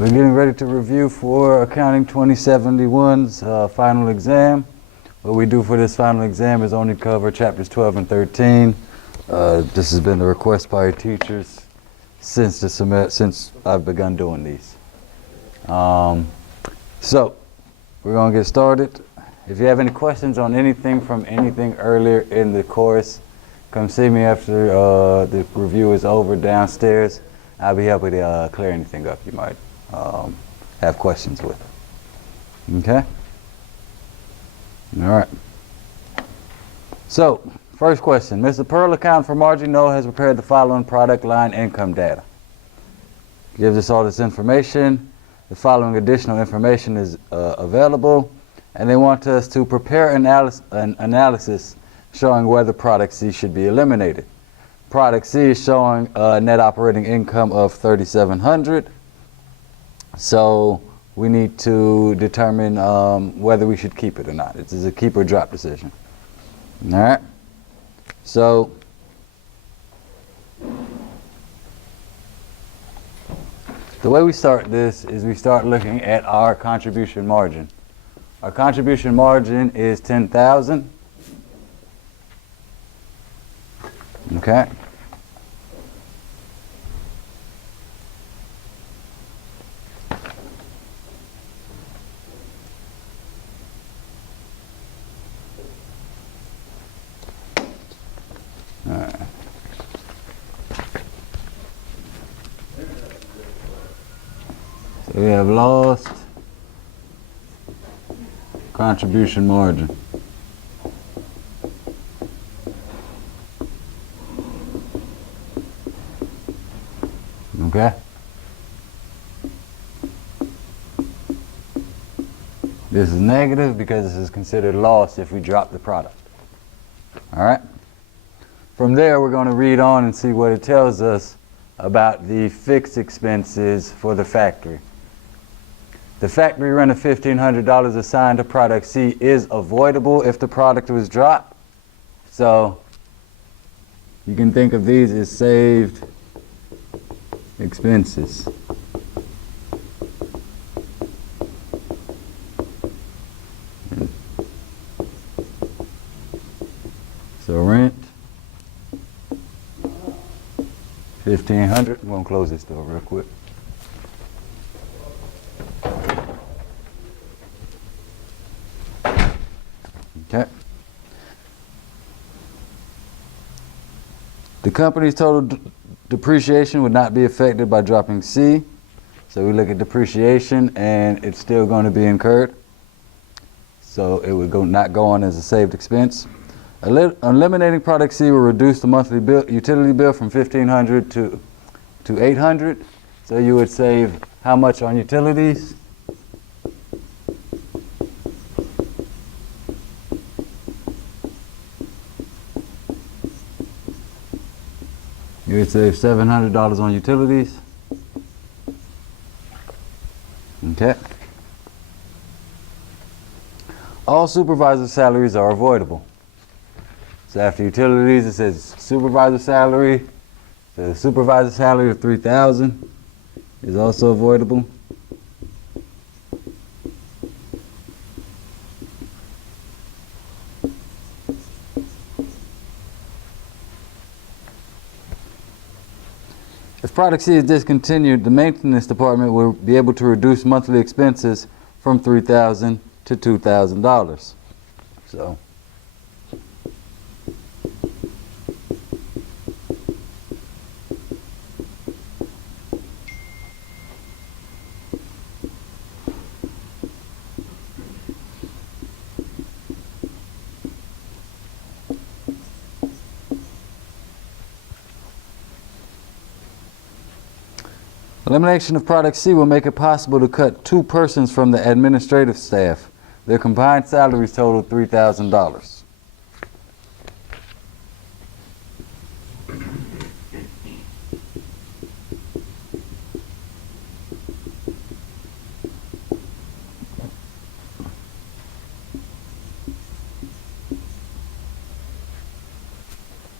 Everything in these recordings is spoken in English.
We're getting ready to review for Accounting 2071's final exam. What we do for this final exam is only cover chapters 12 and 13. This has been the request by teachers since I've begun doing these. So we're going to get started. If you have any questions on anything from anything earlier in the course, come see me after the review is over downstairs. I'll be happy to clear anything up you might have questions with. Okay? All right. So, first question. Mr. Pearl, account for margin note, has prepared the following product line income data. Gives us all this information. The following additional information is available. And they want us to prepare an analysis showing whether product C should be eliminated. Product C is showing a net operating income of $3,700. So we need to determine whether we should keep it or not. It is a keep or drop decision. All right. So the way we start this is we start looking at our contribution margin. Our contribution margin is $10,000. Okay. All right. So we have lost contribution margin. Okay? This is negative because this is considered loss if we drop the product. All right? From there, we're going to read on and see what it tells us about the fixed expenses for the factory. The factory rent of $1,500 assigned to product C is avoidable if the product was dropped. So you can think of these as saved expenses. So rent, $1,500. I'm going to close this door real quick. Okay. The company's total depreciation would not be affected by dropping C. So we look at depreciation and it's still going to be incurred. So it would not go on as a saved expense. Eliminating product C will reduce the monthly utility bill from $1,500 to $800. So you would save how much on utilities? You would save $700 on utilities. Okay. All supervisor salaries are avoidable. So after utilities, it says supervisor salary. So the supervisor salary of $3,000 is also avoidable. If product C is discontinued, the maintenance department will be able to reduce monthly expenses from $3,000 to $2,000. So elimination of product C will make it possible to cut 2 persons from the administrative staff. Their combined salaries total $3,000.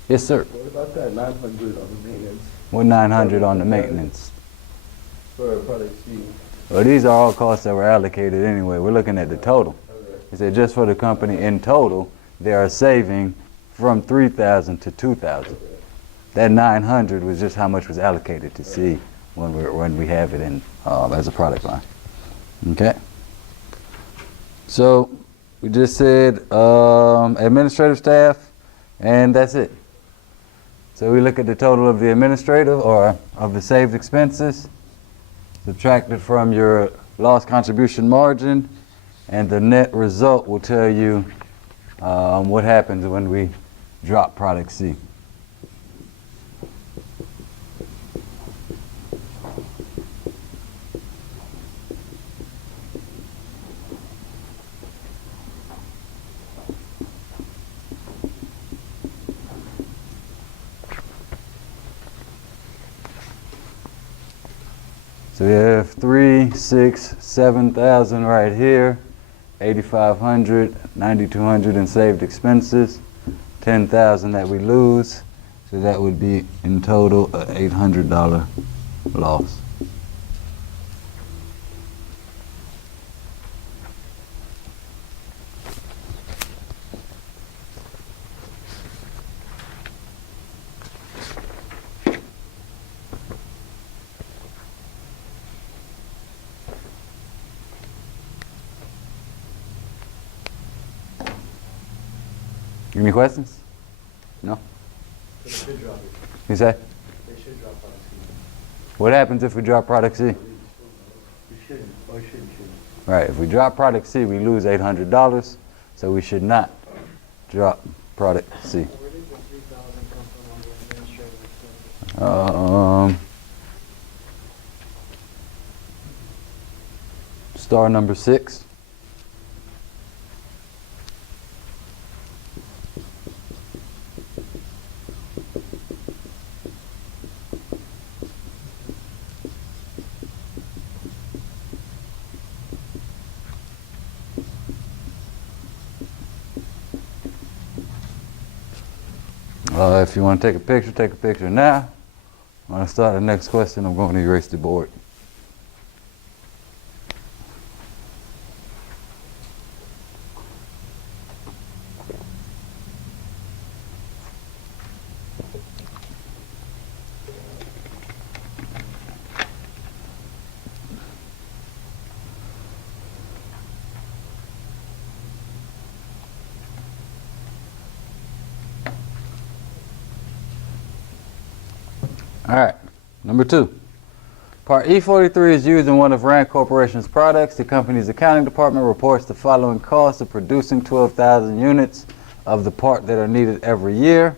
Yes, sir. What about that 900 on the maintenance? What 900 on the maintenance? For product C. Well, these are all costs that were allocated anyway. We're looking at the total. He said just for the company in total, they are saving from $3,000 to $2,000. That $900 was just how much was allocated to C when we have it in as a product line. Okay. So we just said administrative staff, and that's it. So we look at the total of the administrative or of the saved expenses, subtract it from your loss contribution margin, and the net result will tell you what happens when we drop product C. So we have 3, 6, 7,000 right here, 8,500, 9,200 in saved expenses, 10,000 that we lose. So that would be in total an $800 loss. Any questions? No? They should drop it. You say? They should drop product C. What happens if we drop product C? We shouldn't, or shouldn't. Right, if we drop product C, we lose $800, so we should not drop product C. Where did the $3,000 come from on the administrative expenses? Star number 6. If you want to take a picture now. When I start the next question, I'm going to erase the board. All right, number 2. Part E43 is used in one of Rand Corporation's products. The company's accounting department reports the following costs of producing 12,000 units of the part that are needed every year.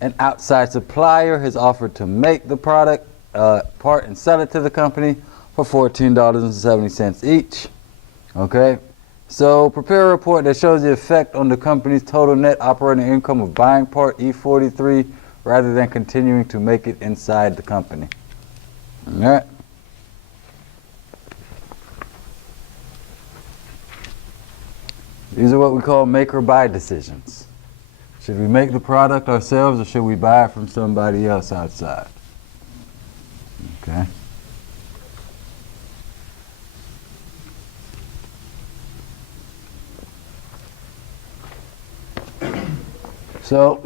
An outside supplier has offered to make the product part and sell it to the company for $14.70 each. Okay, so prepare a report that shows the effect on the company's total net operating income of buying part E43 rather than continuing to make it inside the company. All right. These are what we call make or buy decisions. Should we make the product ourselves or should we buy it from somebody else outside? Okay. So,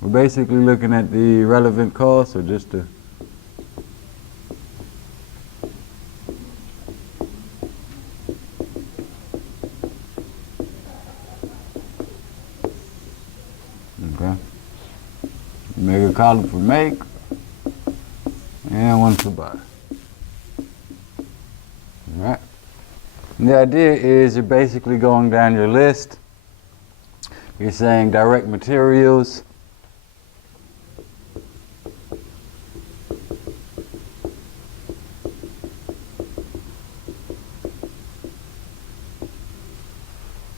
we're basically looking at the relevant costs, or just the okay. Make a column for make and one for buy. All right. And the idea is you're basically going down your list. You're saying direct materials.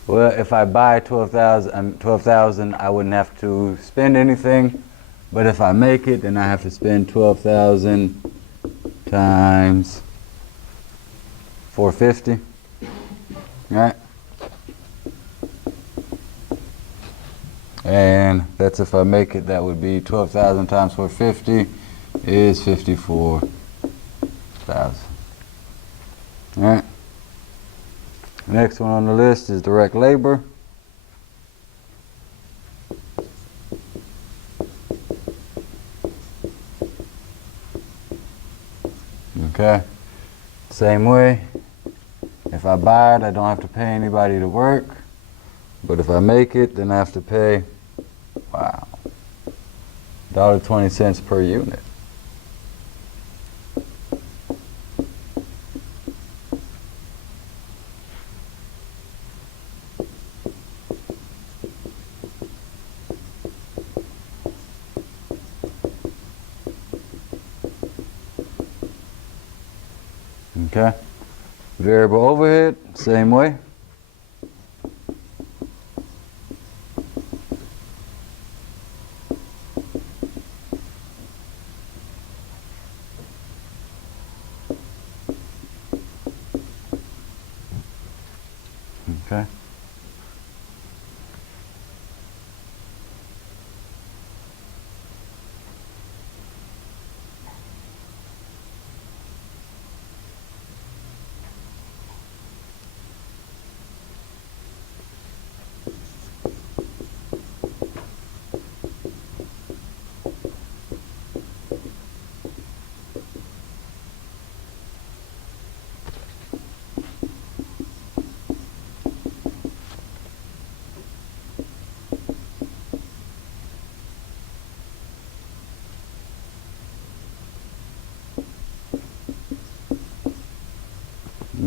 Well, if I buy 12,000, I wouldn't have to spend anything. But if I make it, then I have to spend 12,000 times 450. Right? And that's if I make it, that would be 12,000 times 450 is 54,000. Next one on the list is direct labor. Okay, same way. If I buy it, I don't have to pay anybody to work. But if I make it, then I have to pay, wow, $1.20 per unit. Okay, variable overhead, same way. Okay.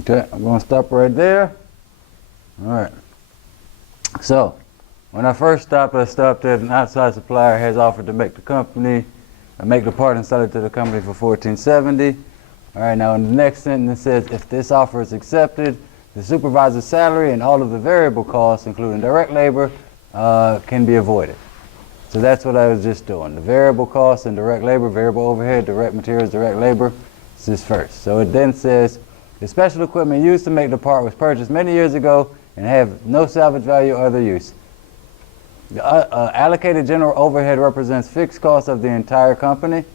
Okay, I'm going to stop right there. All right. So, when I first stopped, I stopped at an outside supplier has offered to make the part and sell it to the company for $14.70. All right, now in the next sentence it says, if this offer is accepted, the supervisor's salary and all of the variable costs, including direct labor, can be avoided. So that's what I was just doing. The variable costs and direct labor, variable overhead, direct materials, direct labor, this is first. So it then says, the special equipment used to make the part was purchased many years ago and have no salvage value or other use. The allocated general overhead represents fixed costs of the entire company.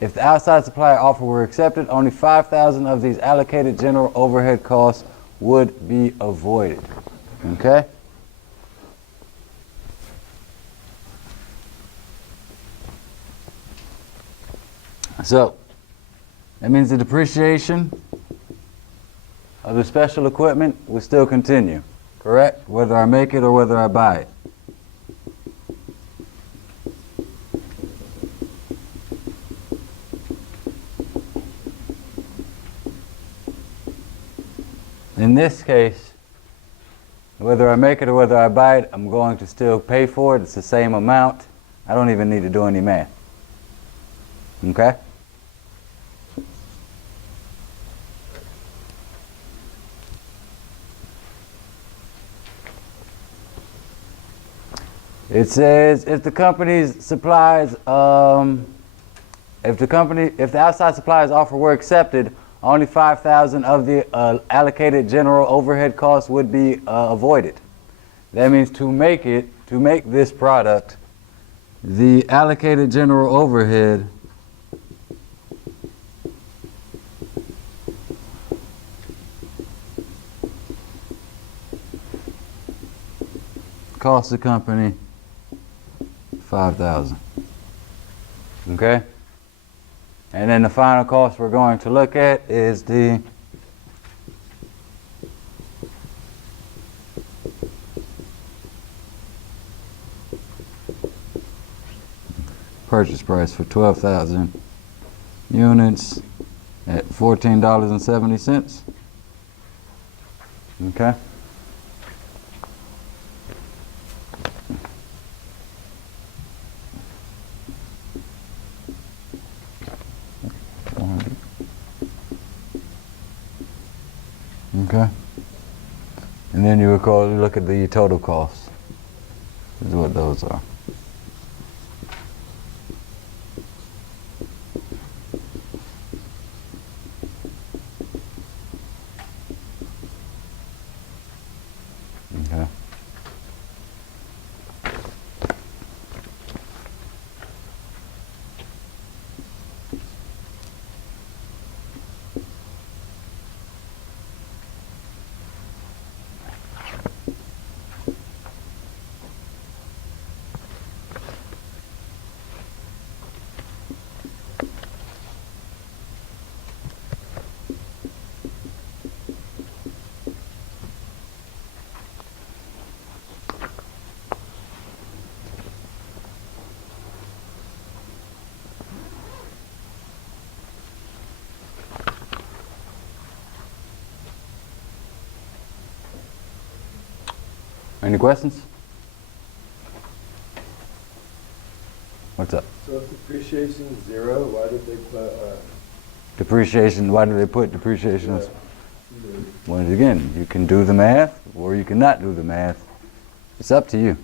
If the outside supplier offer were accepted, only 5,000 of these allocated general overhead costs would be avoided. Okay? So, that means the depreciation of the special equipment will still continue, correct? Whether I make it or whether I buy it. In this case, whether I make it or whether I buy it, I'm going to still pay for it. It's the same amount. I don't even need to do any math. Okay? It says if the company's supplies, if the outside supplier's offer were accepted, only 5,000 of the allocated general overhead costs would be avoided. That means to make this product, the allocated general overhead costs the company 5,000. Okay? And then the final cost we're going to look at is the purchase price for 12,000 units at $14.70. Okay? Okay, and then you would look at the total costs. This is what those are. Okay. Any questions? What's up? So if depreciation is 0, why did they put Depreciation, why do they put depreciation? yeah, Once again, you can do the math or you cannot do the math. It's up to you.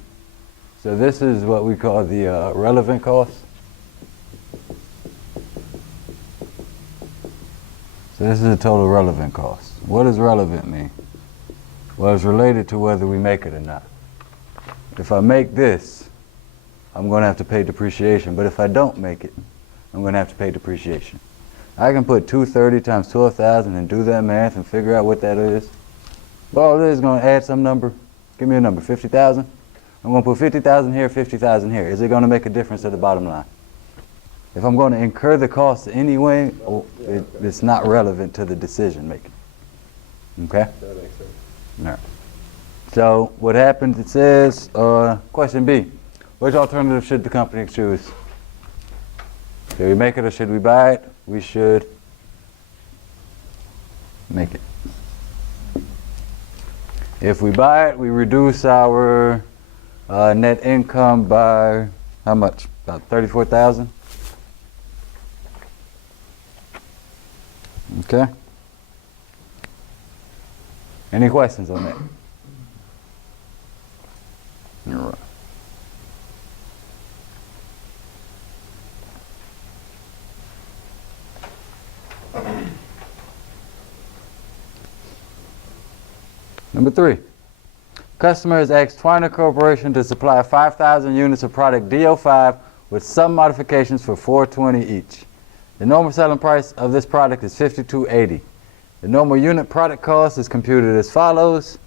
So this is what we call the relevant cost. So this is the total relevant cost. What does relevant mean? Well, it's related to whether we make it or not. If I make this, I'm going to have to pay depreciation. But if I don't make it, I'm going to have to pay depreciation. I can put 230 times 12,000 and do that math and figure out what that is. Well, it is going to add some number. Give me a number, 50,000. I'm going to put 50,000 here, 50,000 here. Is it going to make a difference to the bottom line? If I'm going to incur the cost anyway, it's not relevant to the decision making. Okay? that makes sense. All right. So what happens, it says, question B, which alternative should the company choose? Should we make it or should we buy it? We should make it. If we buy it, we reduce our net income by how much? About 34,000. Okay. Any questions on that? All right. Number 3. Customer has asked Twiner Corporation to supply 5,000 units of product DO5 with some modifications for $420 each. The normal selling price of this product is $52.80. The normal unit product cost is computed as follows,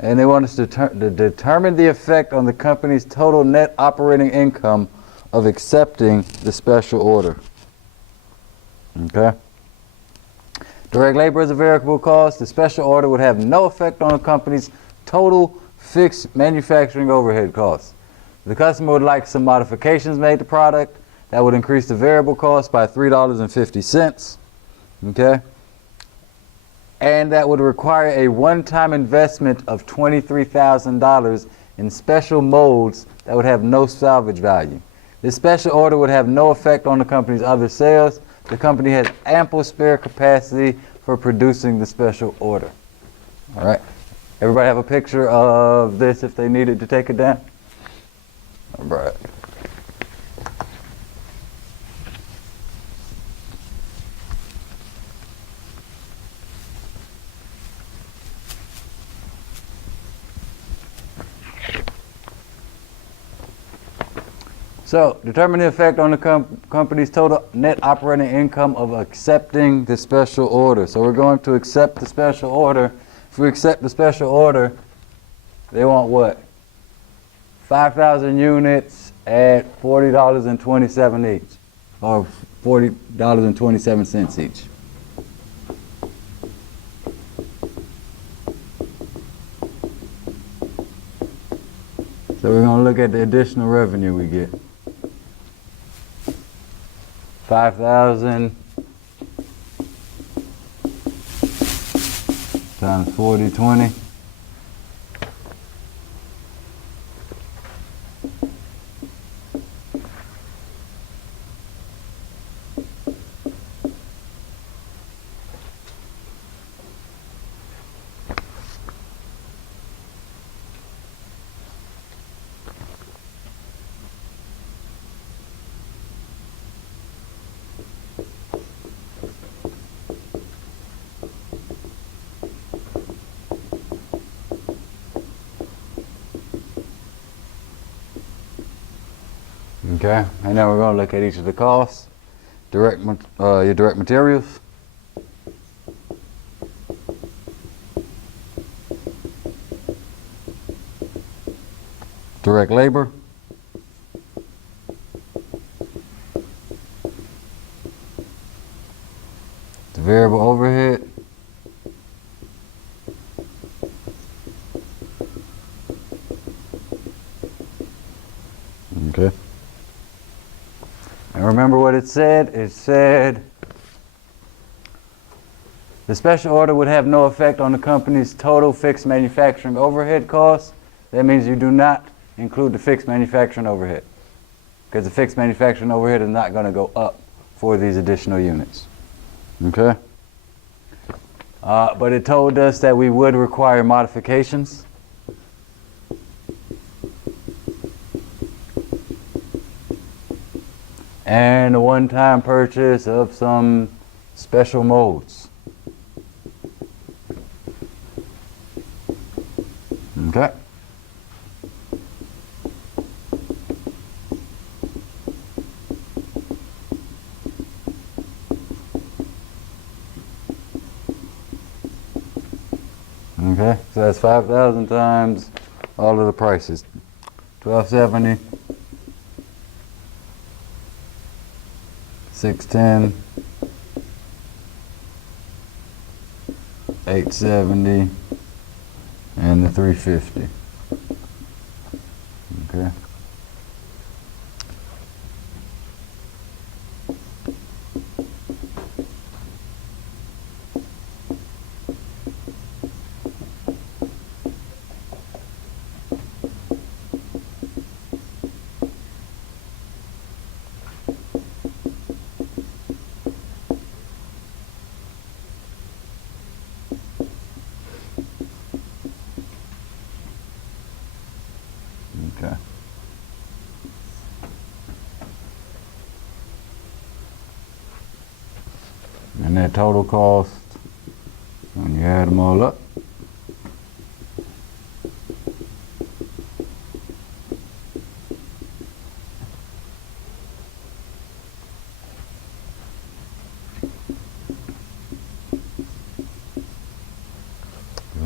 and they want us to determine the effect on the company's total net operating income of accepting the special order. Okay? Direct labor is a variable cost. The special order would have no effect on the company's total fixed manufacturing overhead costs. The customer would like some modifications made to product that would increase the variable cost by $3.50. Okay? And that would require a one-time investment of $23,000 in special molds that would have no salvage value. This special order would have no effect on the company's other sales. The company has ample spare capacity for producing the special order. All right. Everybody have a picture of this if they needed to take it down? All right. So, determine the effect on the company's total net operating income of accepting the special order. So we're going to accept the special order. If we accept the special order, they want what? 5,000 units at $40.27 each, or $40.27 each. So we're going to look at the additional revenue we get. 5,000 times 40/20. Okay, and now we're going to look at each of the costs. Your direct materials. Direct labor. The variable overhead. Okay. And remember what it said? It said the special order would have no effect on the company's total fixed manufacturing overhead costs. that means you do not include the fixed manufacturing overhead, because the fixed manufacturing overhead is not going to go up for these additional units. Okay? But it told us that we would require modifications. And a one-time purchase of some special molds. Okay. Okay, so that's 5,000 times all of the prices. 1270, 610, 870, and the 350. Okay. Okay. And that total cost, when you add them all up,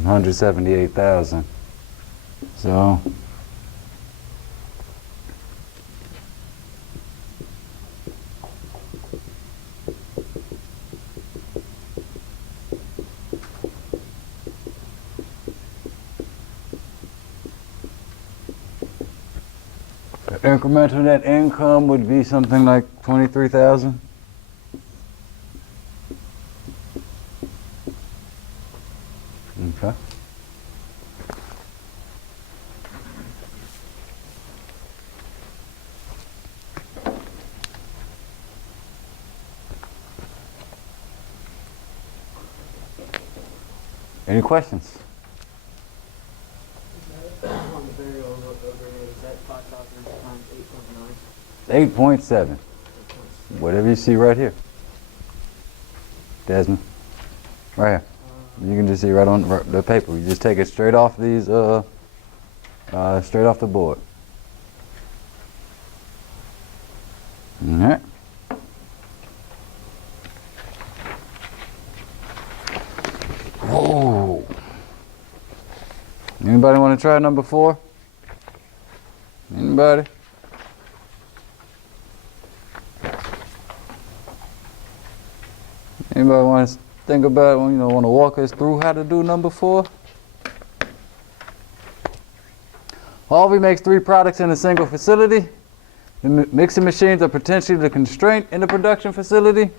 $178,000. So the incremental net income would be something like 23,000. Okay. Any questions? On the burial overhead, is that 5,000 times 8.9? 8.7. Whatever you see right here. Desmond. Right here. You can just see right on the paper. You just take it straight off these, straight off the board. Alright. Whoa. Anybody want to try number 4? Anybody? Anybody want to think about, want to walk us through how to do number 4? Harvey makes 3 products in a single facility. The mixing machines are potentially the constraint in the production facility.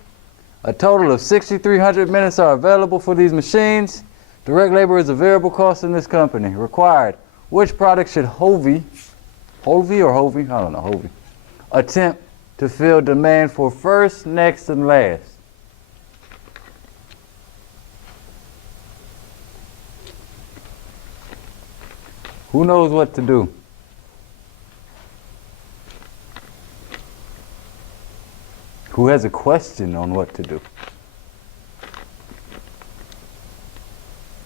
A total of 6,300 minutes are available for these machines. Direct labor is a variable cost in this company. Required. Which product should Hovey, attempt to fill demand for first, next, and last? Who knows what to do? Who has a question on what to do?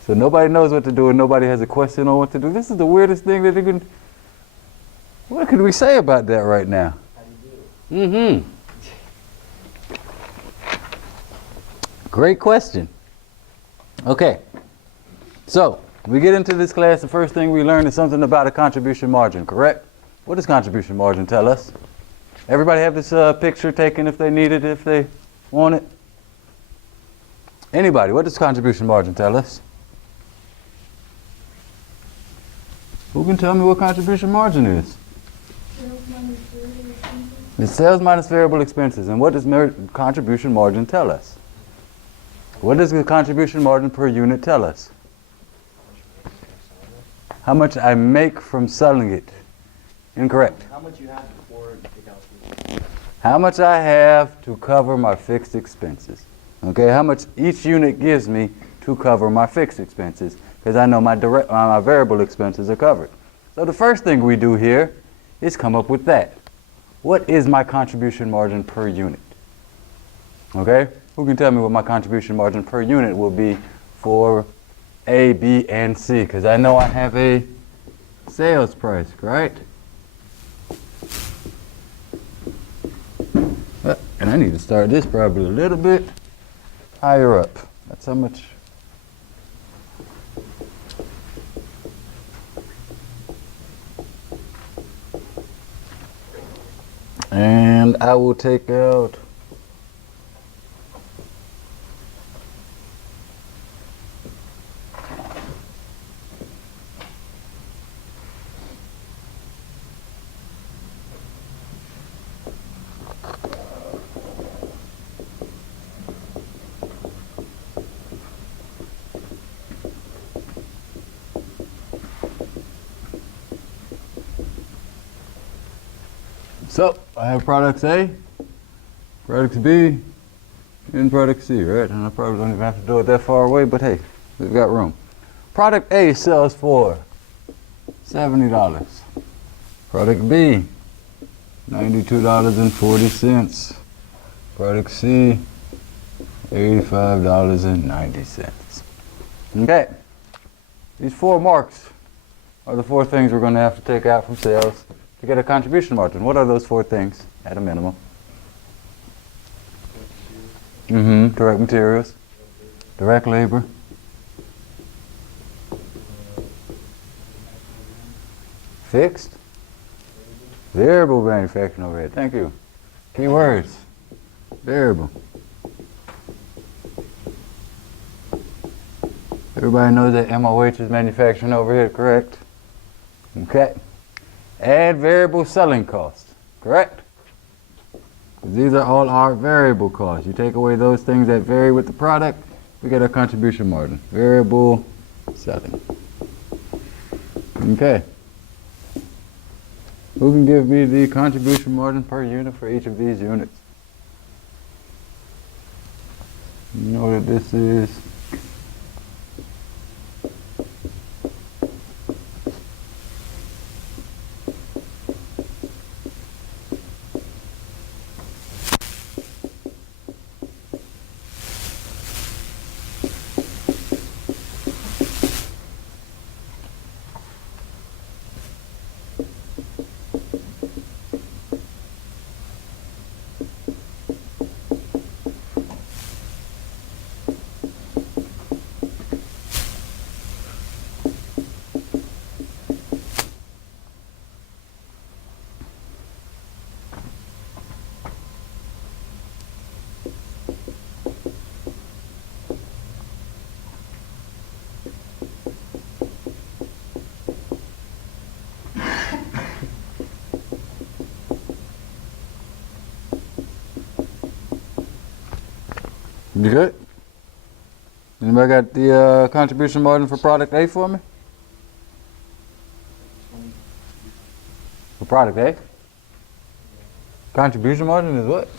So nobody knows what to do and nobody has a question on what to do. This is the weirdest thing that they can... What could we say about that right now? How do you do? Great question. Okay. So, we get into this class, the first thing we learn is something about a contribution margin, correct? What does contribution margin tell us? Everybody have this picture taken if they need it, if they want it? Anybody, what does contribution margin tell us? Who can tell me what contribution margin is? It's sales minus variable expenses. And what does contribution margin tell us? What does the contribution margin per unit tell us? How much I make from selling it. Incorrect. How much you have before you take out fees? How much I have to cover my fixed expenses. Okay, how much each unit gives me to cover my fixed expenses, because I know my variable expenses are covered. So the first thing we do here is come up with that. What is my contribution margin per unit? Okay, who can tell me what my contribution margin per unit will be for A, B, and C? Because I know I have a sales price, right? And I need to start this probably a little bit higher up. That's how much. And I will take out so I have products A, products B, and product C, right? And I probably don't even have to do it that far away, but hey, we've got room. Product A sells for $70. Product B, $92.40. Product C, $85.90. Okay, these 4 marks are the 4 things we're going to have to take out from sales to get a contribution margin. What are those 4 things at a minimum? Direct materials, direct labor, fixed, variable manufacturing overhead. Thank you. Key words, variable. Everybody knows that MOH is manufacturing overhead, correct? Okay. And variable selling costs, correct? These are all our variable costs. You take away those things that vary with the product, we get our contribution margin. Variable selling. Okay. Who can give me the contribution margin per unit for each of these units? You know what this is? You good? Anybody got the contribution margin for product A for me? For product A? Contribution margin is what?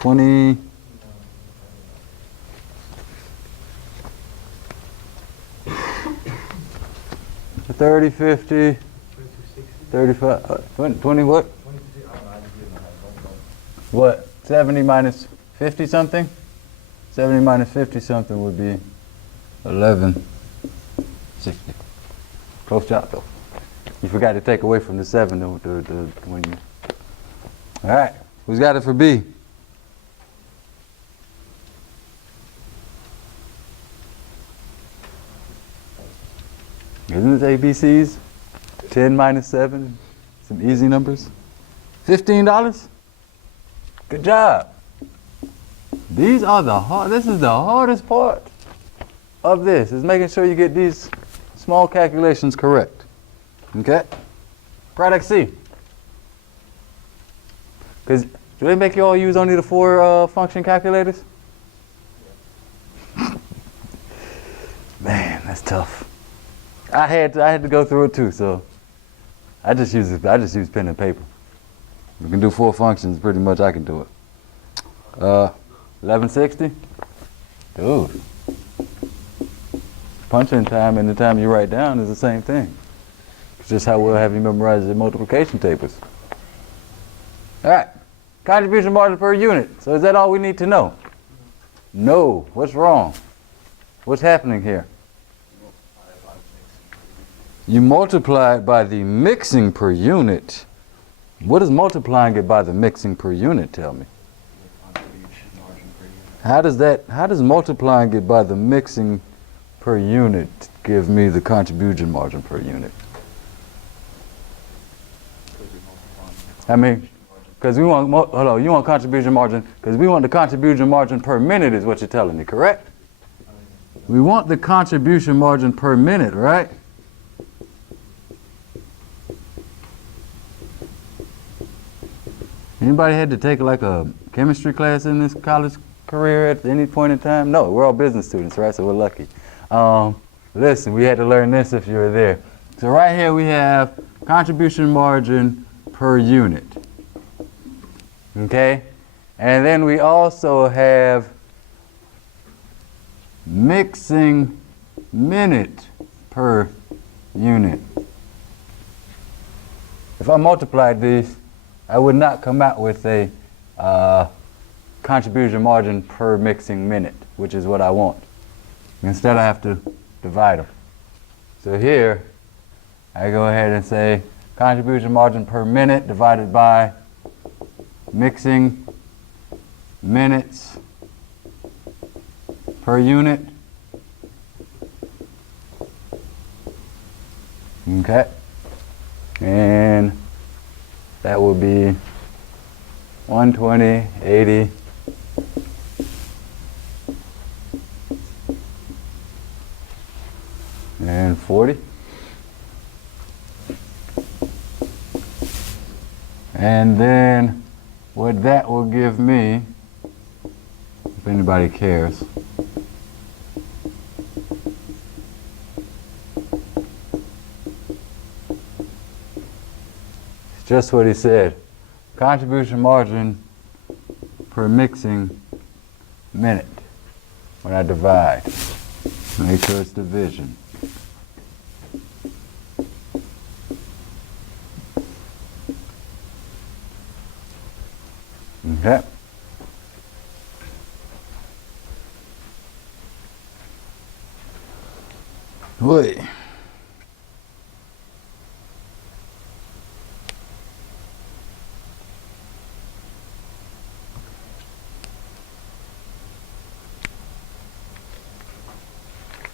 20. For 30, 50, 35, 20 what? What? 70 minus 50 something? 70 minus 50 something would be 1160. Close job though. You forgot to take away from the 7 when you. All right, who's got it for B? Isn't it ABCs? 10 minus 7, some easy numbers. $15? Good job. These are this is the hardest part of this, is making sure you get these small calculations correct. Okay? Product C. Because do they make you all use only the 4 function calculators? Man, that's tough. I had to go through it too, so I just use pen and paper. We can do 4 functions, pretty much I can do it. 1160? Dude. Punching time and the time you write down is the same thing. It's just how well have you memorized the multiplication tables. All right, contribution margin per unit. So is that all we need to know? No. What's wrong? What's happening here? You multiply it by the mixing per unit. What does multiplying it by the mixing per unit tell me? How does multiplying it by the mixing per unit give me the contribution margin per unit? I mean, because we want, you want contribution margin, because we want the contribution margin per minute is what you're telling me, correct? We want the contribution margin per minute, right? Anybody had to take like a chemistry class in this college career at any point in time? No, we're all business students, right? So we're lucky. Listen, we had to learn this if you were there. So right here we have contribution margin per unit. Okay? And then we also have mixing minute per unit. If I multiplied these, I would not come out with a contribution margin per mixing minute, which is what I want. Instead, I have to divide them. So here, I go ahead and say contribution margin per minute divided by mixing minutes per unit. Okay. And that will be 120, 80, and 40. And then what that will give me, if anybody cares, it's just what he said. Contribution margin per mixing minute when I divide. Make sure it's division. Okay. Wait.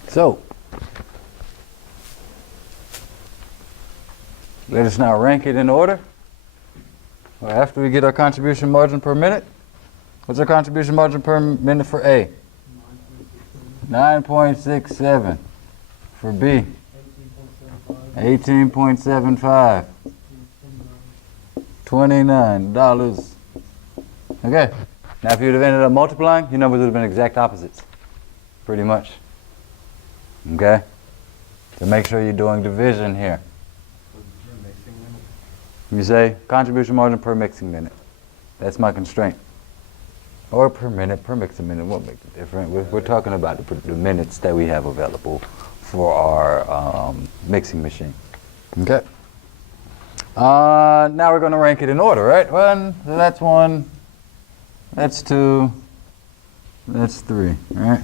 So, let us now rank it in order. Well, after we get our contribution margin per minute, what's our contribution margin per minute for A? 9.67. For B? 18.75. $29. Okay. Now if you'd have ended up multiplying, your numbers would have been exact opposites. Pretty much. Okay? So make sure you're doing division here. You say contribution margin per mixing minute. That's my constraint. Or per minute, per mixing minute won't make a difference. We're talking about the minutes that we have available for our mixing machine. Okay? Now we're going to rank it in order, right? One, so that's 1, that's 2, that's 3, right?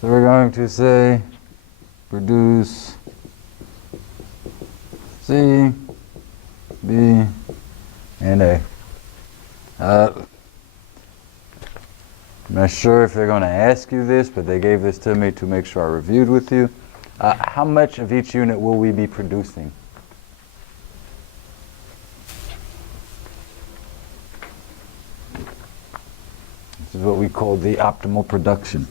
So we're going to say produce C, B, and A. I'm not sure if they're going to ask you this, but they gave this to me to make sure I reviewed with you. How much of each unit will we be producing? This is what we call the optimal production.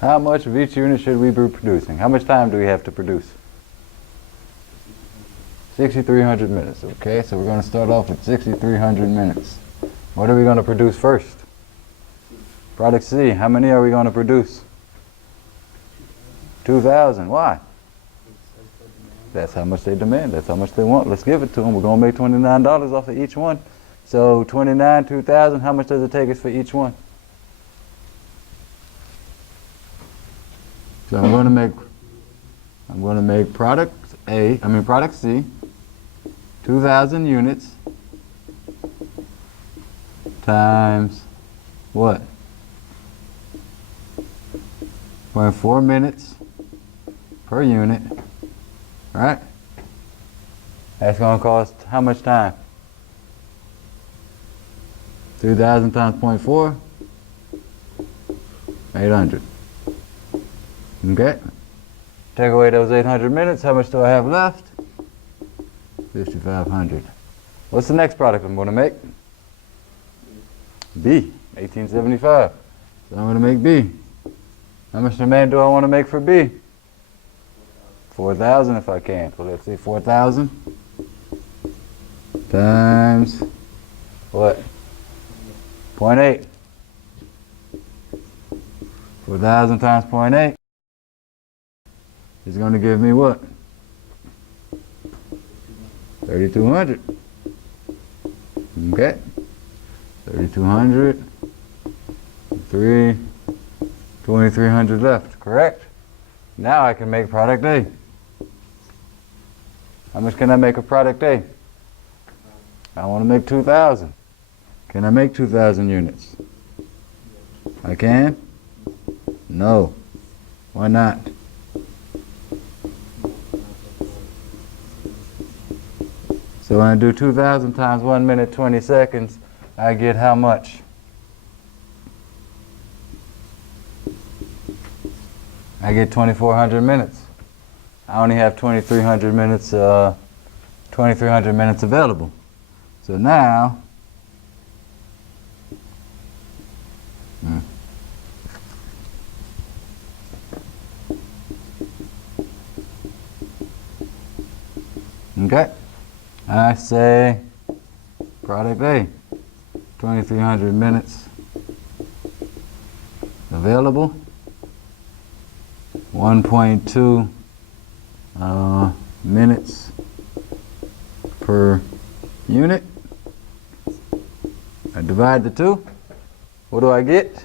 How much of each unit should we be producing? How much time do we have to produce? 6,300 minutes. Okay, so we're going to start off with 6,300 minutes. What are we going to produce first? Product C. How many are we going to produce? 2,000. Why? That's how much they demand. That's how much they want. Let's give it to them. We're going to make $29 off of each one. So 29, 2,000. How much does it take us for each one? So I'm going to make product C, 2,000 units times what? 0.4 minutes per unit, right? That's going to cost how much time? 2,000 times 0.4, 800. Okay. Take away those 800 minutes. How much do I have left? 5,500. What's the next product I'm going to make? B, 1875. So I'm going to make B. How much demand do I want to make for B? 4,000 if I can. So let's see, 4,000 times what? 0.8. 4,000 times 0.8 is going to give me what? 3,200. Okay. 3,200. 2,300 left, correct? Now I can make product A. How much can I make of product A? I want to make 2,000. Can I make 2,000 units? I can? No. Why not? So when I do 2,000 times 1 minute 20 seconds, I get how much? I get 2,400 minutes. I only have 2,300 minutes. 2,300 minutes available. So now, okay, I say product A, 2,300 minutes available. 1.2 minutes per unit. I divide the two. What do I get?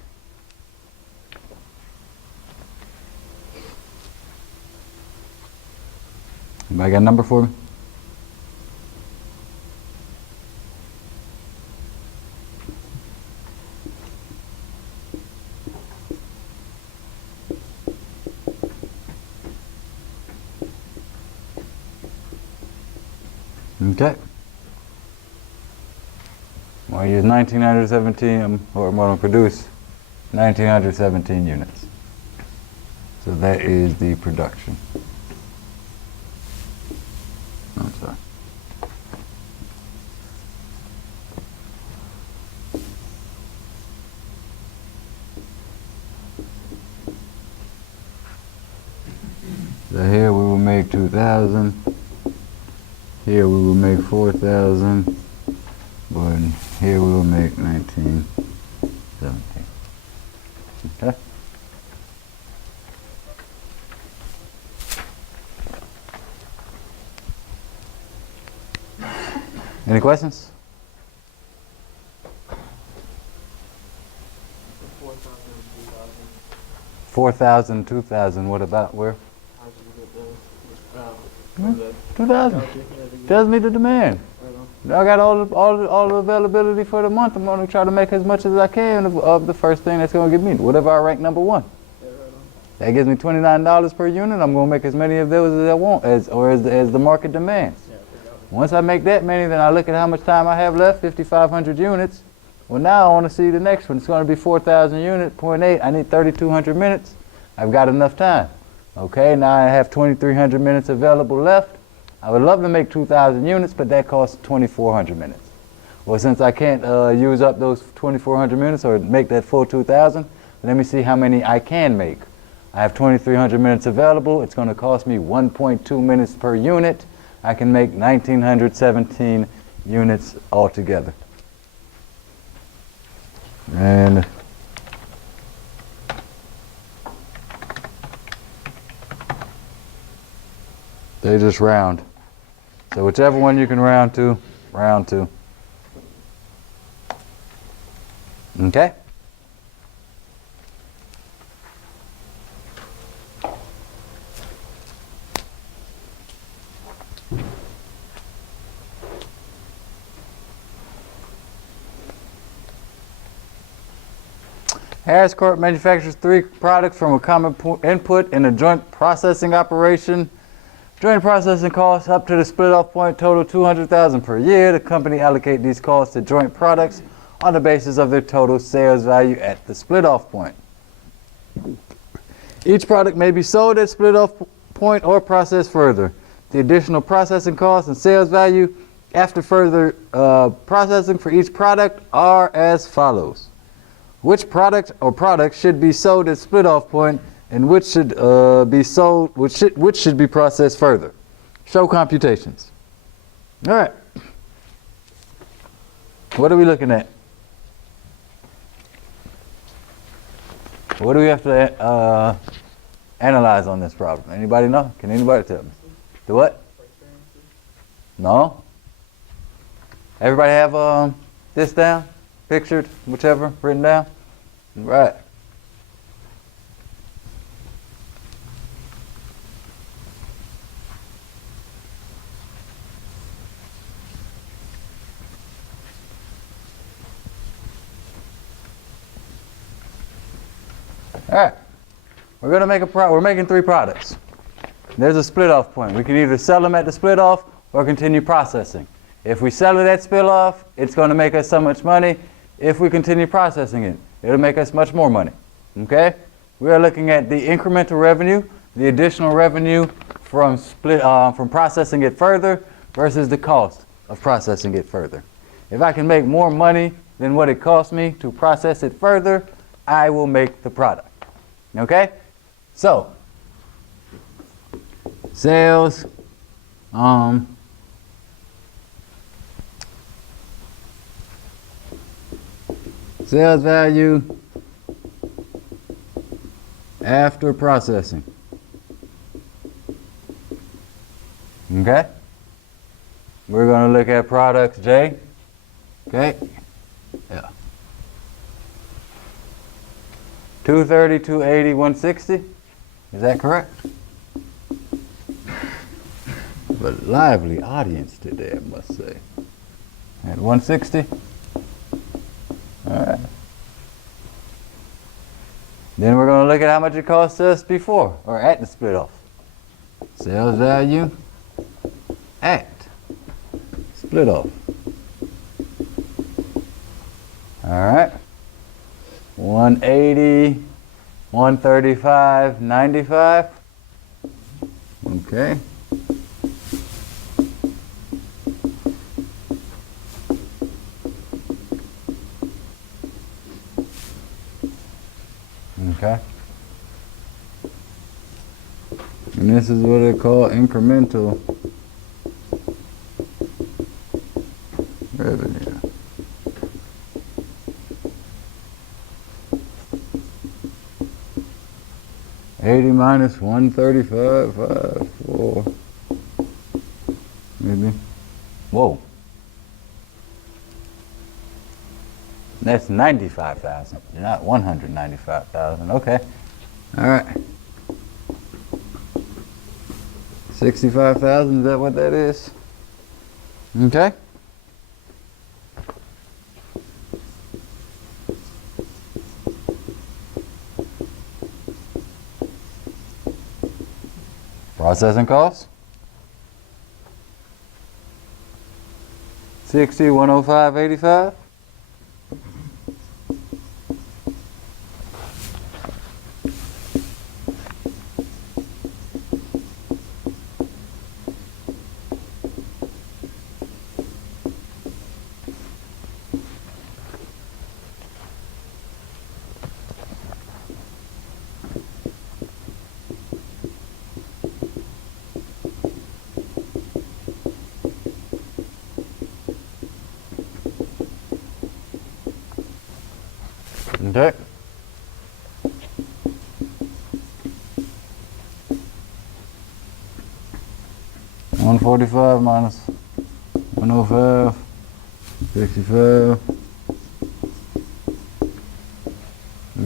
Anybody got a number for me? Okay. I'm going to use 1,917, or I'm going to produce 1,917 units. So that is the production. I'm sorry. So here we will make 2,000. Here we will make 4,000, but here we will make 1,917. Okay? Any questions? 4,000, 2,000, what about where? How did you get those? 2,000. Tells me the demand. I got all the availability for the month. I'm going to try to make as much as I can of the first thing that's going to give me, whatever I rank number one. That gives me $29 per unit. I'm going to make as many of those as I want, as the market demands. Once I make that many, then I look at how much time I have left, 5,500 units. Well, now I want to see the next one. It's going to be 4,000 units, 0.8. I need 3,200 minutes. I've got enough time. Okay, now I have 2,300 minutes available left. I would love to make 2,000 units, but that costs 2,400 minutes. Well, since I can't use up those 2,400 minutes or make that full 2,000, let me see how many I can make. I have 2,300 minutes available. It's going to cost me 1.2 minutes per unit. I can make 1,917 units altogether. And they just round. So whichever one you can round to, round to. Okay? Harris Corp manufactures 3 products from a common input in a joint processing operation. Joint processing costs up to the split-off point total $200,000 per year. The company allocates these costs to joint products on the basis of their total sales value at the split-off point. Each product may be sold at split-off point or processed further. The additional processing costs and sales value after further processing for each product are as follows. Which product or products should be sold at split-off point, and which should be sold, which should be processed further? Show computations. All right. What are we looking at? What do we have to analyze on this problem? Anybody know? Can anybody tell me? The what? No? Everybody have this down? Pictured, whichever, written down? Right. All right. We're going to make we're making 3 products. There's a split-off point. We can either sell them at the split-off or continue processing. If we sell it at split-off, it's going to make us so much money. If we continue processing it, it'll make us much more money. Okay? We are looking at the incremental revenue, the additional revenue from from processing it further versus the cost of processing it further. If I can make more money than what it costs me to process it further, I will make the product. Okay? So, sales, sales value after processing. Okay? We're going to look at products J. Okay? Yeah. 230, 280, 160. Is that correct? But lively audience today, I must say. At 160. All right. Then we're going to look at how much it cost us before, or at the split off. Sales value at split off. All right. 180, 135, 95. Okay. Okay. And this is what they call incremental revenue. $80 minus 135, 5, 4. Maybe. Whoa. That's 95,000, not 195,000. Okay. All right. 65,000, is that what that is? Okay. Processing costs? 60, 105, 85. Okay. $145 minus 105, 65.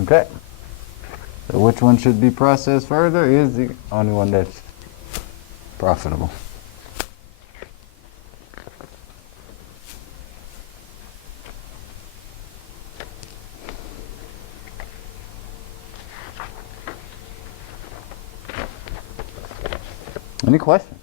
Okay. So which one should be processed further is the only one that's profitable. Any questions?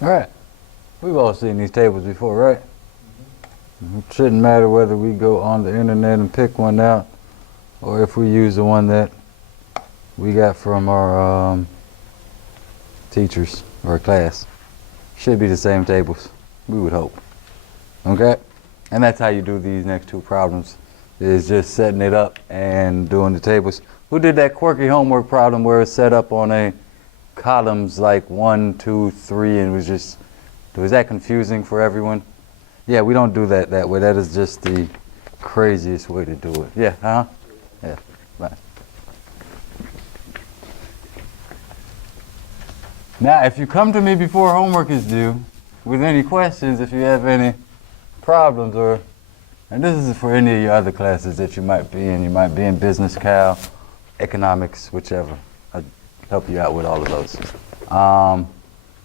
All right. We've all seen these tables before, right? It shouldn't matter whether we go on the internet and pick one out or if we use the one that we got from our teachers or class. Should be the same tables, we would hope. Okay? And that's how you do these next two problems, is just setting it up and doing the tables. Who did that quirky homework problem where it's set up on a columns like 1, 2, 3 and was that confusing for everyone? Yeah, we don't do that way. That is just the craziest way to do it. Yeah, Yeah, bye. Now, if you come to me before homework is due with any questions, if you have any problems, and this is for any of your other classes that you might be in. You might be in business, cal, economics, whichever. I'd help you out with all of those.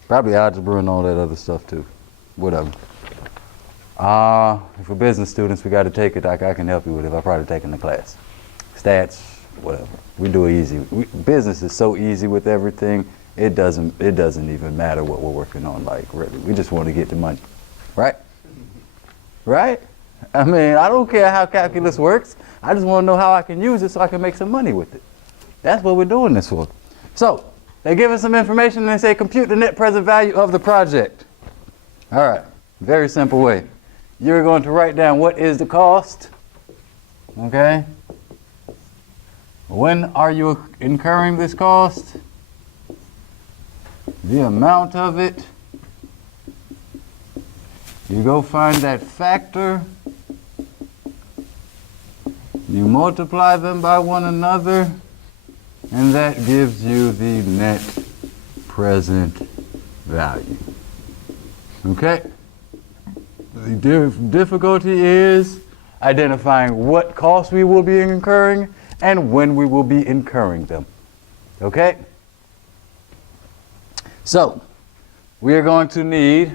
Probably algebra and all that other stuff too. Whatever. For business students, we got to take it. I can help you with it. I've probably taken the class. Stats, whatever. We do it easy. Business is so easy with everything. It doesn't even matter what we're working on. Like really, we just want to get the money, right? Right? I mean, I don't care how calculus works. I just want to know how I can use it so I can make some money with it. That's what we're doing this for. So they give us some information and they say compute the net present value of the project. All right. Very simple way. You're going to write down what is the cost, okay? When are you incurring this cost? The amount of it. You go find that factor. You multiply them by one another, and that gives you the net present value. Okay? The difficulty is identifying what costs we will be incurring and when we will be incurring them. Okay? So, we are going to need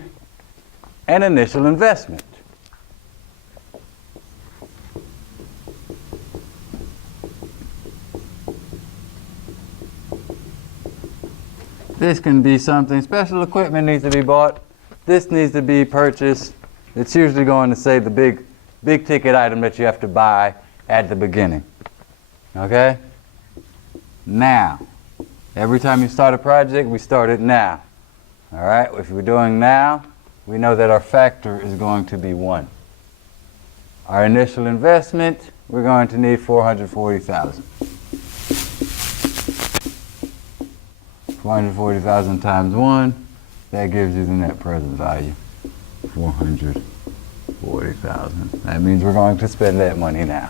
an initial investment. This can be something, special equipment needs to be bought. This needs to be purchased. It's usually going to say the big ticket item that you have to buy at the beginning. Okay? Now, Every time you start a project, we start it now. All right, if we're doing now, we know that our factor is going to be 1. Our initial investment, we're going to need $440,000. 440,000 times 1, that gives you the net present value, 440,000. That means we're going to spend that money now.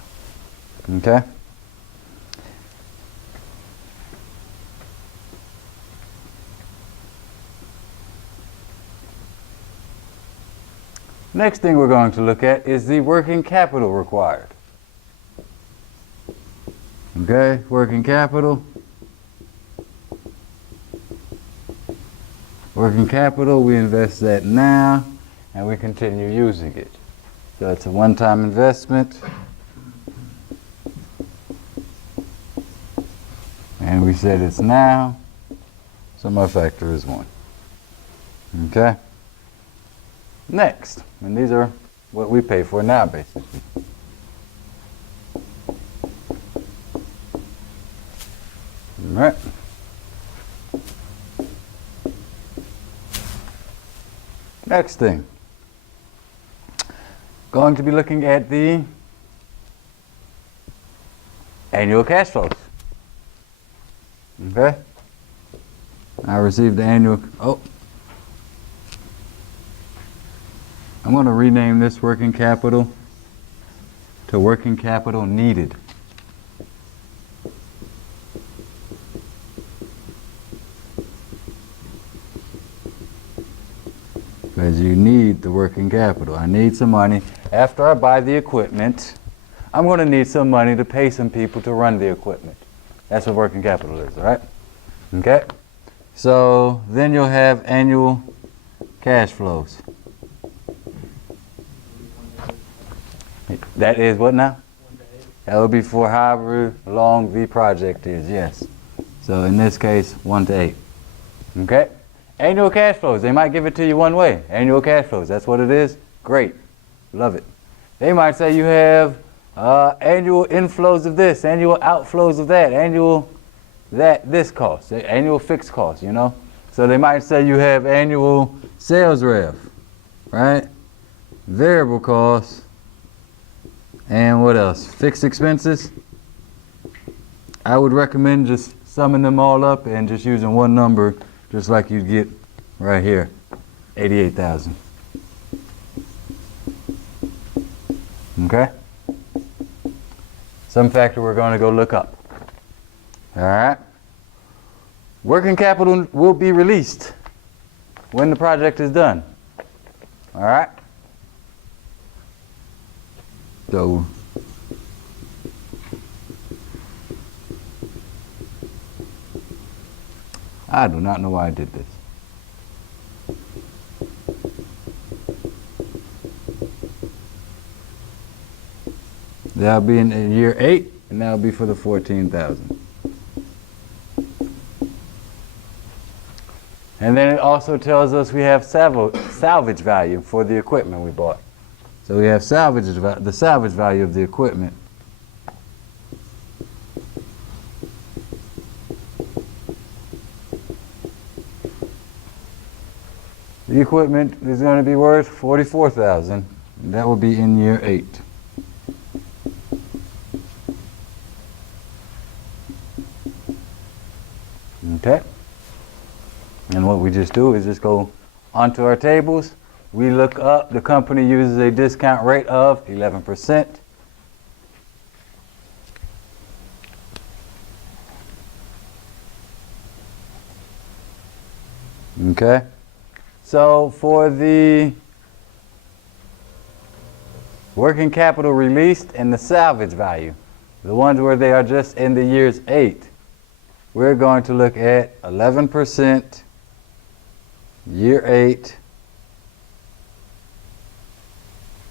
Okay? Next thing we're going to look at is the working capital required. Okay, working capital. Working capital, we invest that now and we continue using it. So it's a one-time investment. And we said it's now, so my factor is 1. Okay? Next, and these are what we pay for now, basically. All right. Next thing, going to be looking at the annual cash flows. Okay? I received the annual, I'm going to rename this working capital to working capital needed. Because you need the working capital. I need some money. After I buy the equipment, I'm going to need some money to pay some people to run the equipment. That's what working capital is, all right? Okay? So then you'll have annual cash flows. That is what now? That would be for however long the project is, yes. So in this case, 1 to 8. Okay? Annual cash flows. They might give it to you one way. Annual cash flows. That's what it is. Great. Love it. They might say you have annual inflows of this, annual outflows of that, annual this cost, annual fixed cost, you know? So they might say you have annual sales rev, right? Variable costs. And what else? Fixed expenses. I would recommend just summing them all up and just using one number, just like you get right here, 88,000. Okay? Some factor we're going to go look up. All right? Working capital will be released when the project is done. All right? So I do not know why I did this. That'll be in year 8, and that'll be for the 14,000. And then it also tells us we have salvage value for the equipment we bought. So we have the salvage value of the equipment. The equipment is going to be worth 44,000. That will be in year 8. Okay. And what we just do is just go onto our tables. We look up, the company uses a discount rate of 11%. Okay. So for the working capital released and the salvage value, the ones where they are just in the years 8, we're going to look at 11%, year 8.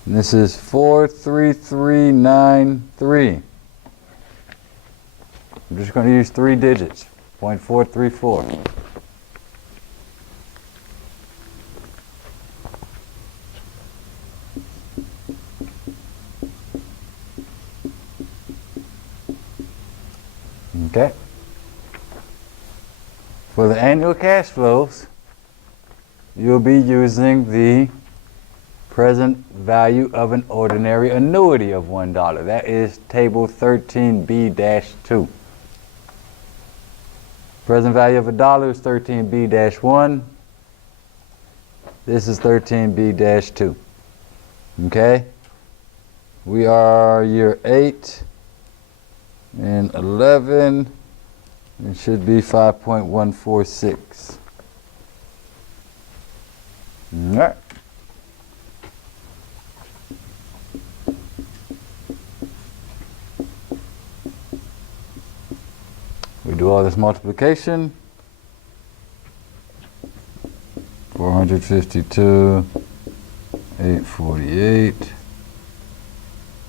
And this is 43393. I'm just going to use 3 digits, 0.434. Okay. For the annual cash flows, you'll be using the present value of an ordinary annuity of $1. That is table 13B-2. Present value of $1 is 13B-1. This is 13B-2. Okay? We are year 8 and 11. It should be 5.146. All right. We do all this multiplication. 452, 848,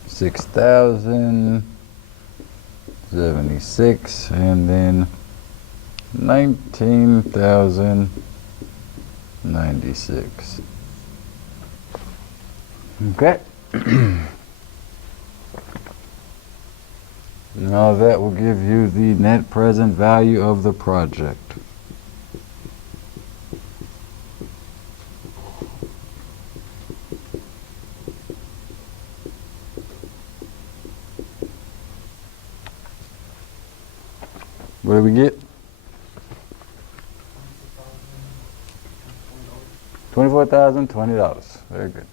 6,076, and then 19,096. Okay. Now that will give you the net present value of the project. What do we get? $24,020. Very good.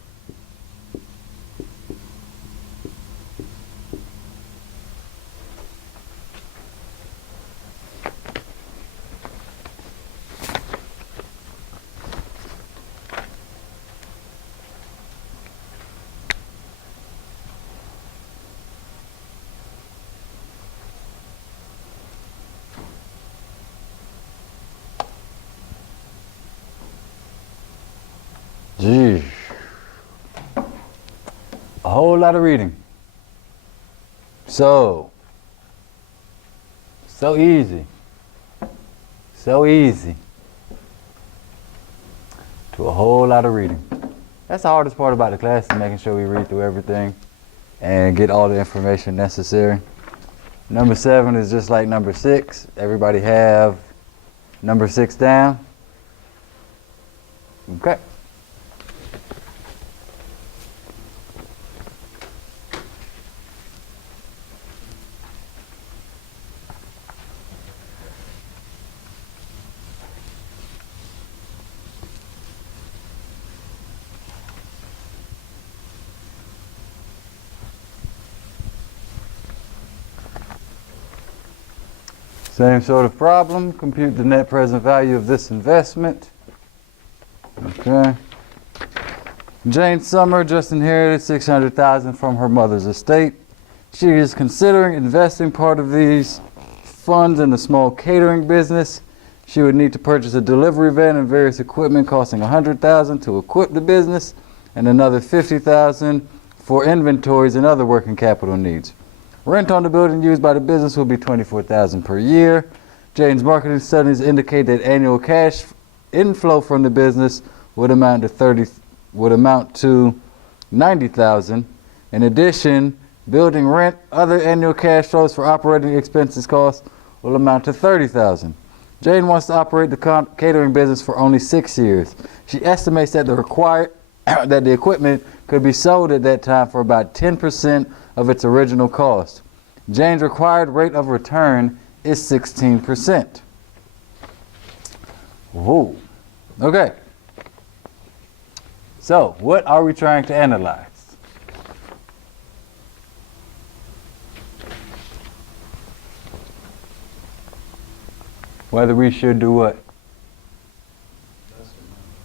Gee, a whole lot of reading. So easy. So easy. To a whole lot of reading. That's the hardest part about the class, is making sure we read through everything and get all the information necessary. Number 7 is just like number 6. Everybody have number 6 down? Okay. Same sort of problem. Compute the net present value of this investment. Okay. Jane Summer just inherited $600,000 from her mother's estate. She is considering investing part of these funds in a small catering business. She would need to purchase a delivery van and various equipment costing $100,000 to equip the business, and another $50,000 for inventories and other working capital needs. Rent on the building used by the business will be $24,000 per year. Jane's marketing studies indicate that annual cash inflow from the business would amount to $90,000. In addition, building rent, other annual cash flows for operating expenses costs will amount to $30,000. Jane wants to operate the catering business for only 6 years. She estimates that the equipment could be sold at that time for about 10% of its original cost. Jane's required rate of return is 16%. Whoa. Okay. So, what are we trying to analyze? Whether we should do what?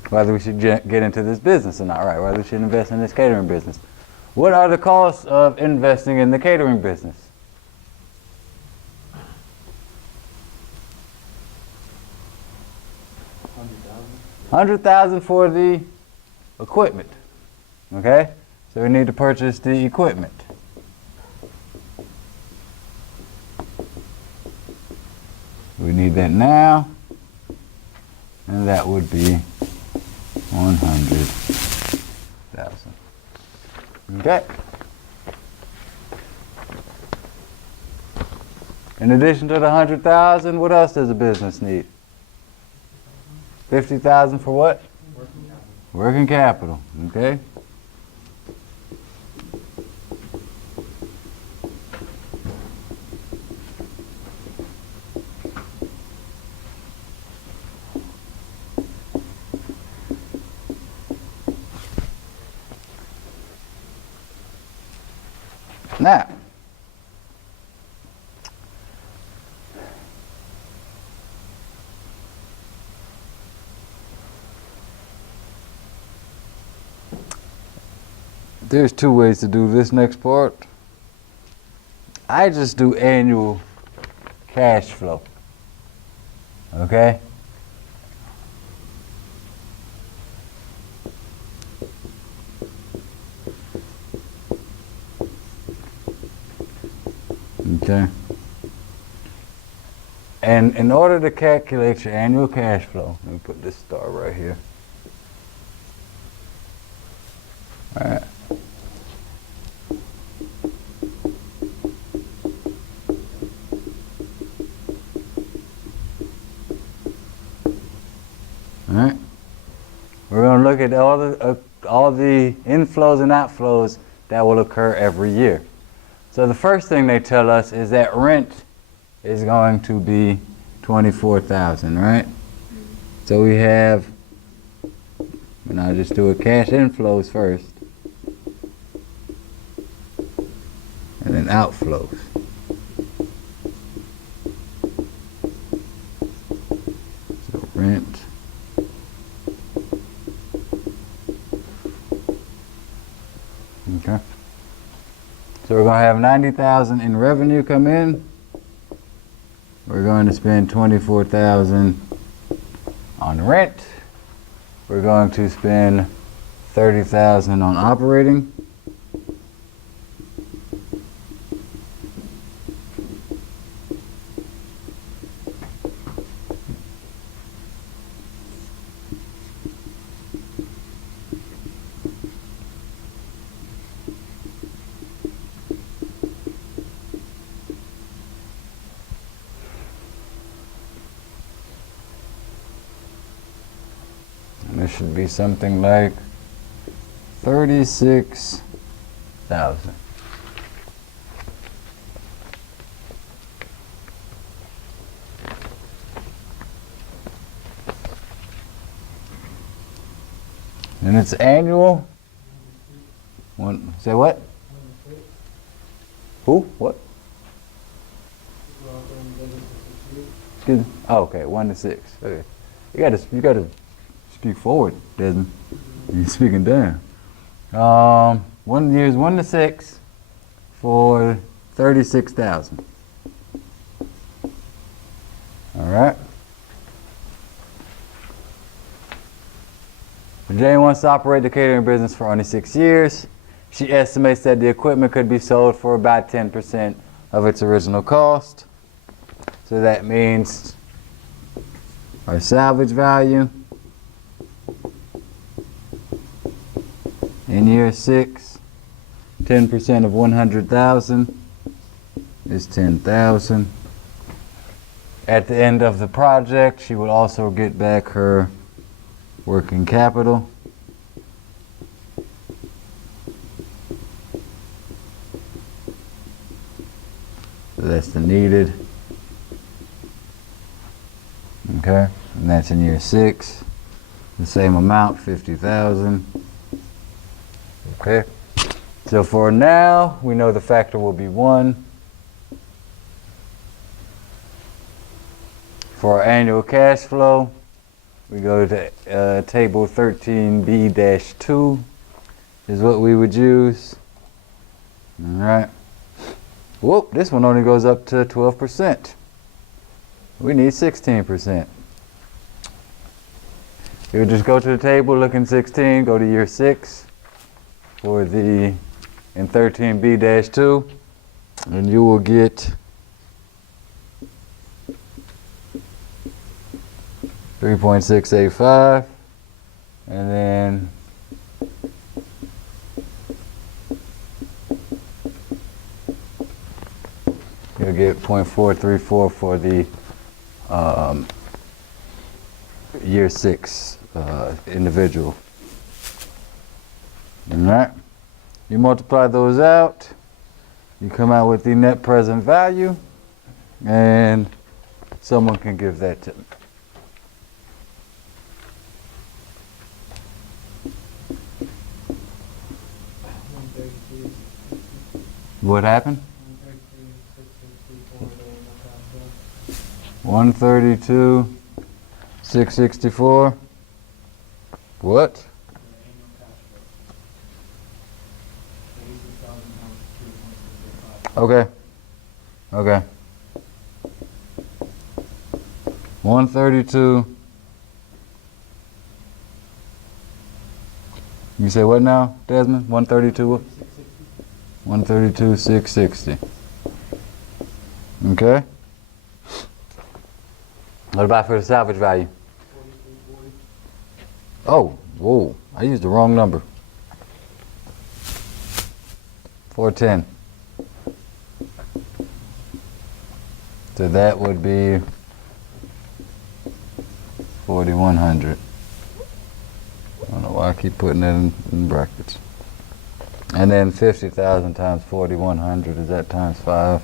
Whether we should get into this business or not, right? Whether we should invest in this catering business. What are the costs of investing in the catering business? $100,000 for the equipment. Okay? So we need to purchase the equipment. We need that now. And that would be $100,000. Okay. In addition to the $100,000, what else does a business need? 50,000 for what? Working capital. Working capital, okay? Now, there's two ways to do this next part. I just do annual cash flow. Okay? Okay. And in order to calculate your annual cash flow, let me put this star right here. All right. All right. We're going to look at all the inflows and outflows that will occur every year. So the first thing they tell us is that rent is going to be 24,000, right? So we have, and I'll just do a cash inflows first, and then outflows. So rent. Okay. So we're going to have 90,000 in revenue come in. We're going to spend 24,000 on rent. We're going to spend 30,000 on operating. And it should be something like 36,000. And it's annual. One, say what? Who? What? Excuse me. Oh, okay, 1 to 6. Okay. You gotta speak forward, Desmond. You're speaking down. 1 to 6 for 36,000. All right. Jane wants to operate the catering business for only 6 years. She estimates that the equipment could be sold for about 10% of its original cost. So that means our salvage value in year 6, 10% of 100,000 is 10,000. At the end of the project, she will also get back her working capital. So that's the needed. Okay, and that's in year 6. The same amount, 50,000. Okay, so for now, we know the factor will be 1. For our annual cash flow, we go to table 13B-2 is what we would use. All right. Whoop, this one only goes up to 12%. We need 16%. You would just go to the table, look in 16, go to year 6 for the, in 13B-2, and you will get 3.685, and then you'll get 0.434 for the year 6 individual. All right. You multiply those out, you come out with the net present value, and someone can give that to me. What happened? 132, 664. What? Okay. Okay. 132. You say what now, Desmond? 132 what? 132, 660. Okay. What about for the salvage value? Oh, whoa, I used the wrong number. 410. So that would be 4,100. I don't know why I keep putting that in brackets. And then 50,000 times 4,100, is that times 5?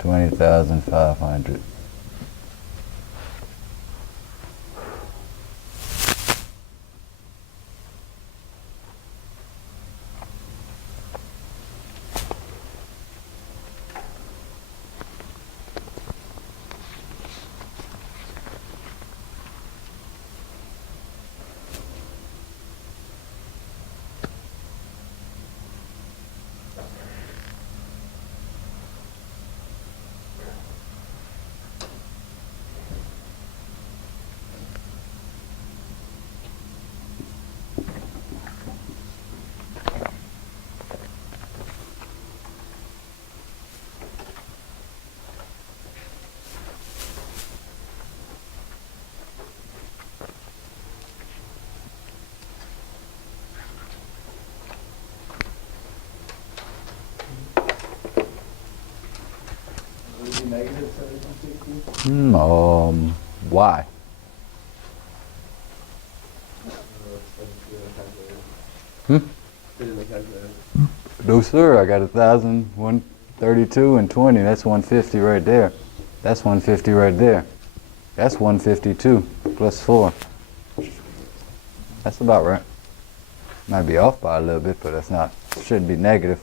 20,500. Negative 760? Why? Hmm? Put in the calculator. No, sir. I got 1,132 and 20. That's 150 right there. That's 150 right there. That's 152 plus 4. That's about right. Might be off by a little bit, but that's not. Shouldn't be negative.